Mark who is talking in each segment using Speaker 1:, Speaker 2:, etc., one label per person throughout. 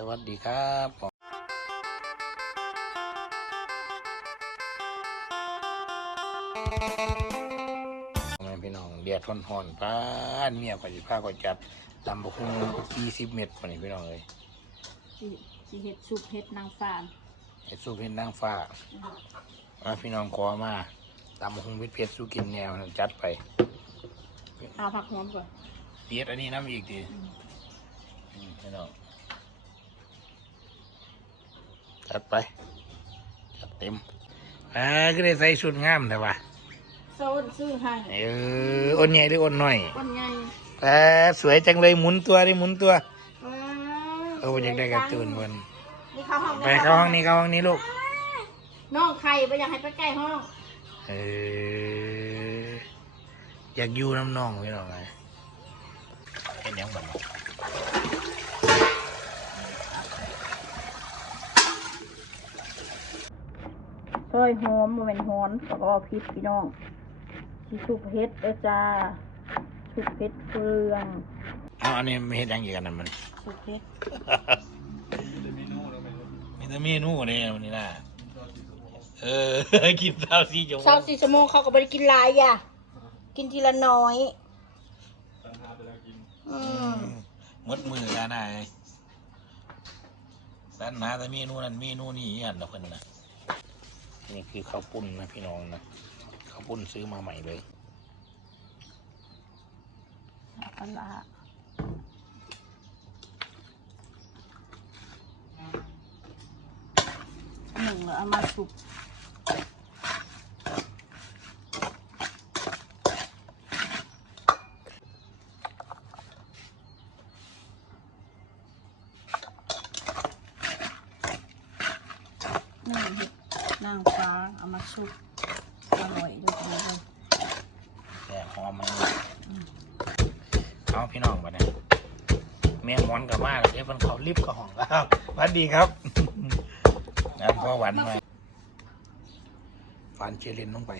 Speaker 1: สวัสดีครับผมแม่พี่น้องเดียดทนหอนๆป้านเมียขอจิผ้าขอจัดตำบกหุ่งยี่สิบเม็ดปนี้พี่น้องเลย
Speaker 2: สิสิเฮ็ดซุปเฮ็ดนางฟ้า
Speaker 1: เฮ็ดสู้เพ็นนางฟ้ามาพี่น้องขอมาตำบกหุ่งเผ็ดเผ็ดๆสู้กินแนวนั้นจัดไป
Speaker 2: เอาผักหอมก่อน
Speaker 1: เดียดอันนี้น้ำอีกดีอืมพี่น้อง จัดไป จัดเต็มอ่าก็ได้ใส่ชุดงามแต่ว่า
Speaker 2: โซนซื้อให้
Speaker 1: เอออ้นใหญ่หรืออ้นน้อย
Speaker 2: ก้นใหญ่
Speaker 1: แต่สวยจังเลยหมุนตัวดิหมุนตัว
Speaker 2: ว้า
Speaker 1: เออมันอยากได้การ์ตูนบน
Speaker 2: นี่เข้าห้อง
Speaker 1: ไปเข้าห้องนี้เข้าห้องนี้ลูก
Speaker 2: น้องไข่ไปอยากให้ไปใกล้ห้อง
Speaker 1: เอออยากอยู่น้ำน้องพี่น้องไงเห็นยังบ่น
Speaker 2: ซอ ยหอมบ่แม่นหอนก็บ่พริกพี่น้องสิซุปเฮ็ดเด้อจ้าซุปเฮ็ดเฟือง
Speaker 1: อ๋ออันนี้ไม่เห็นยังอีกอันนั้นมัน
Speaker 2: ซุปเฮ็ด
Speaker 1: มีแต่เมนูเนี่ยวันนี้นะเออ กินข้าวซีจง
Speaker 2: เช้าสี่ชั่วโมงเขาก็บ่ได้กินหลายอะกินทีละน้อยอืม
Speaker 1: มดมือกันนายร้านหาแต่เมนูนั้นเมนูนี้อันละคนนะ นี่คือข้าวปุ้นนะพี่น้องนะข้าวปุ้นซื้อมาใหม่เลย
Speaker 2: ปลาหนึ่งแล้วเอามาสุกหนึ่งเห็ด นางฟ้าเอามาสุกอร่อยด้วยกันเลย
Speaker 1: แต่หอมมันเอาพี่น้องมาเนี่ยแม่หมอนกับมากเดี๋ยวมันเขาลิฟต์กับห้องแล้วสวัสดีครับงานพ่อหวันมาฟานเชลินลงไป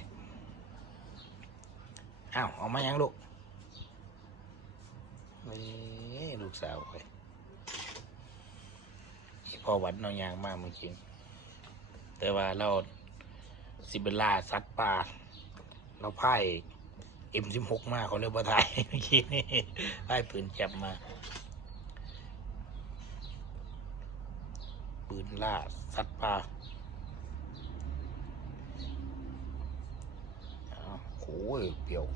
Speaker 1: อ้าวเอามายังลูกนี่ลูกสาวไปอีพ่อหวันเอายางมากเมื่อกี้ แต่ว่าเราสิเบล่าสัตว์ป่าเราพ่ายเอ็มสิบหกมาเขาเรียกว่าไทยเมื่อกี้นี่พ่ายปืนแจับมา ปืนล่าสัตว์ป่าโอ้ยเปรียว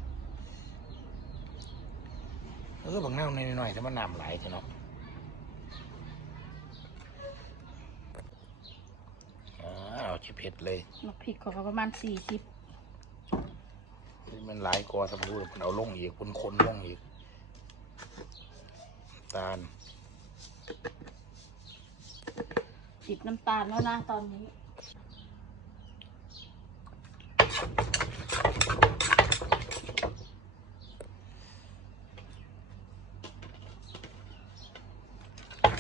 Speaker 1: เออบางแนวหน่อยๆถ้ามันน้ำไหลเถอะเนาะอ้าว จะเผ็ดเลย
Speaker 2: น้ำพริกเขาก็ประมาณสี่สิบ
Speaker 1: นี่มันหลายกว่าสมมติมันเอาลงอีกคนคนลงอีกตาล
Speaker 2: ติดน้ำตาลแล้วนะตอนนี้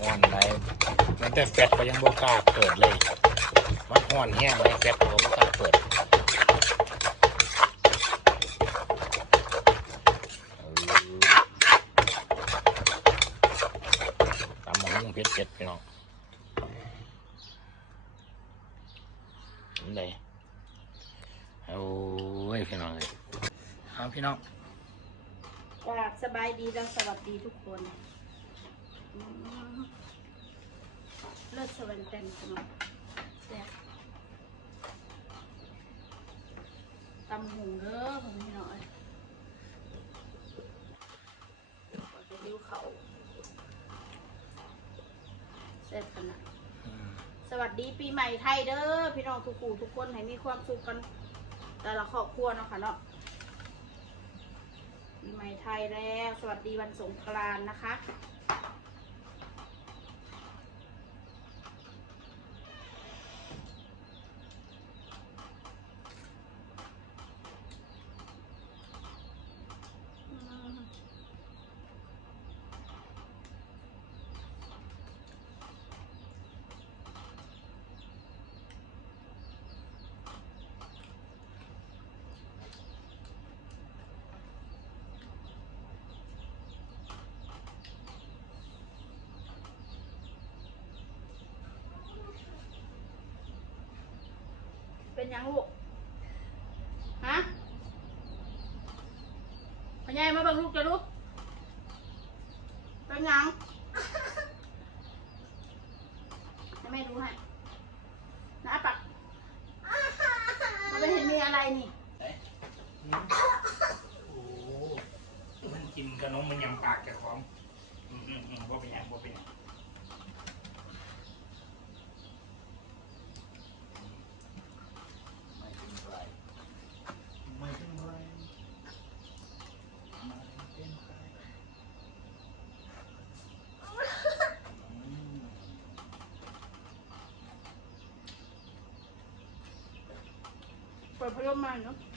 Speaker 1: อ่อนไหนมันแต่แฟตก็ยังบกล้าเปิดเลย มันอ่อนแห้งเลยแฟตก็บกล้าเปิดตำมะฮุ่งเผ็ดเผ็ดๆพี่น้องนี่เลยโอ้ยพี่น้องเลยเอาพี่น้อง
Speaker 2: จากสบายดีและสวัสดีทุกคนอืมเลิศสวรรค์เต็มขนมแซ่บ ตำหุงเด้อผมพี่น้อยขอจะดิ้วเขาแซ่บขนาดสวัสดีปีใหม่ไทยเด้อพี่น้องทุกคู่ทุกคนให้มีความสุขกัน แต่ละครอบครัวเนาะค่ะเนาะปีใหม่ไทยแล้ว สวัสดีวันสงกรานต์นะคะ ยังลูก ฮะพญายมาบังลูกจะลูกเป็นยังจะไม่รู้ให้นะปักมันไม่เห็นมีอะไรนี่
Speaker 1: โอ้มันกินขนมมันยังปากแกของอืมอืมอืมบ่เป็นยังบ่าเป็นยังไม่เป็นไรไม่เป็นไรไม่เป็นไรอืม
Speaker 2: เปิด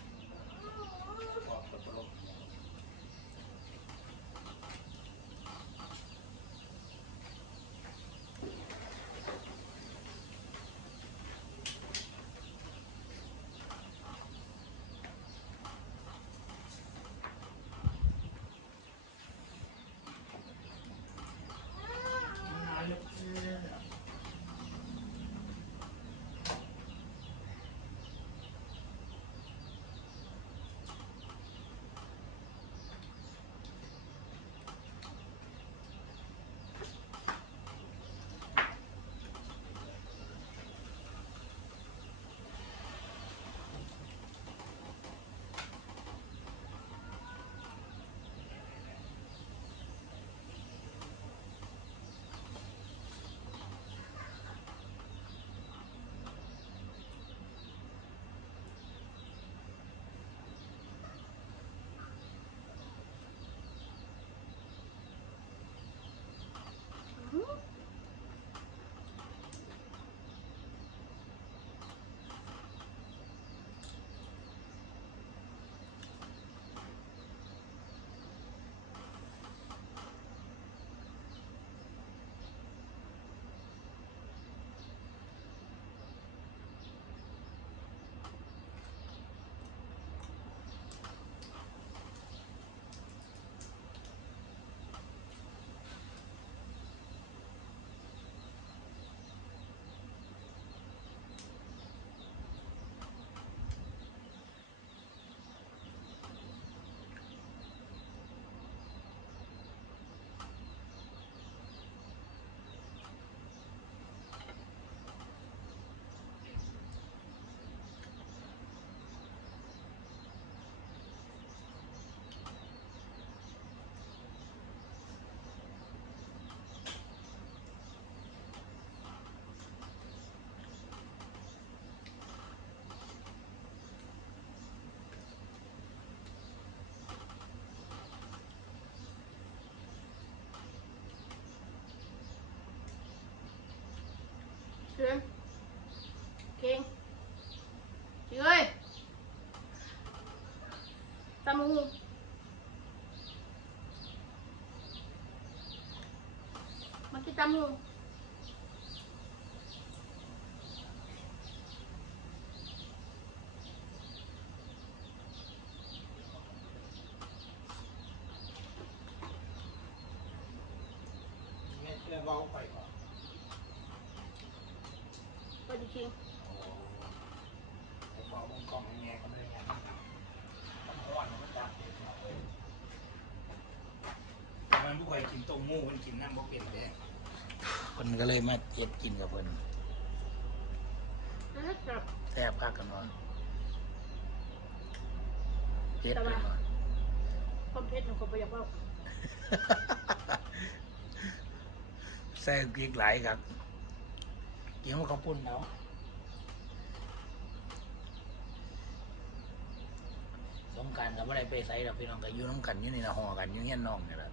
Speaker 2: เก่งเก่งจริงเอ้ย ตามูมากินตามู
Speaker 1: แม่เชื่อเว้าไปก่อน
Speaker 2: ไปดิคิง
Speaker 1: ผมบอกวงกล่องแง่ก็ไม่ได้ไงมันห้อนมันดับเด็ดหน่อยแต่มันผู้ใครกินต้มหมูมันกินน้ำบ่เป็นแท้คนก็เลยมาเจ็บกินกับเพิ่น
Speaker 2: แล้วกลับ
Speaker 1: แซ่บคักกันว่าเจ็บกันว่า
Speaker 2: ความเพชรหนูก็ไปอยากว่า
Speaker 1: แซ่บพริกหลายครับเกี่ยวกับข้าวปุ้นแล้วส งกรารกับอะไรไปใส่เราพี่น้องก็อยู่น้ำกันอยู่นี่นะห่อกันอยู่เงี้ยน้องนี่แหละ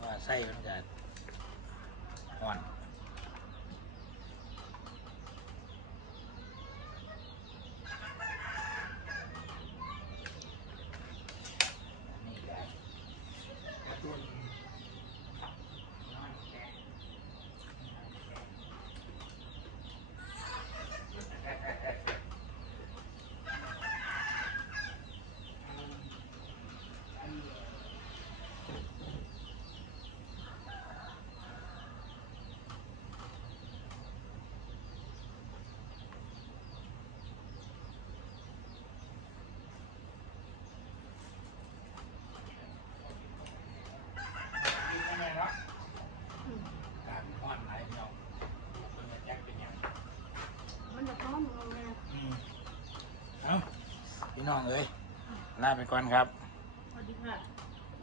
Speaker 1: ว่าใส่มันก็ห่อนก็กระตุ้นนอนแกะ พี่ น้องเอ้ยลาไปก่อนครับ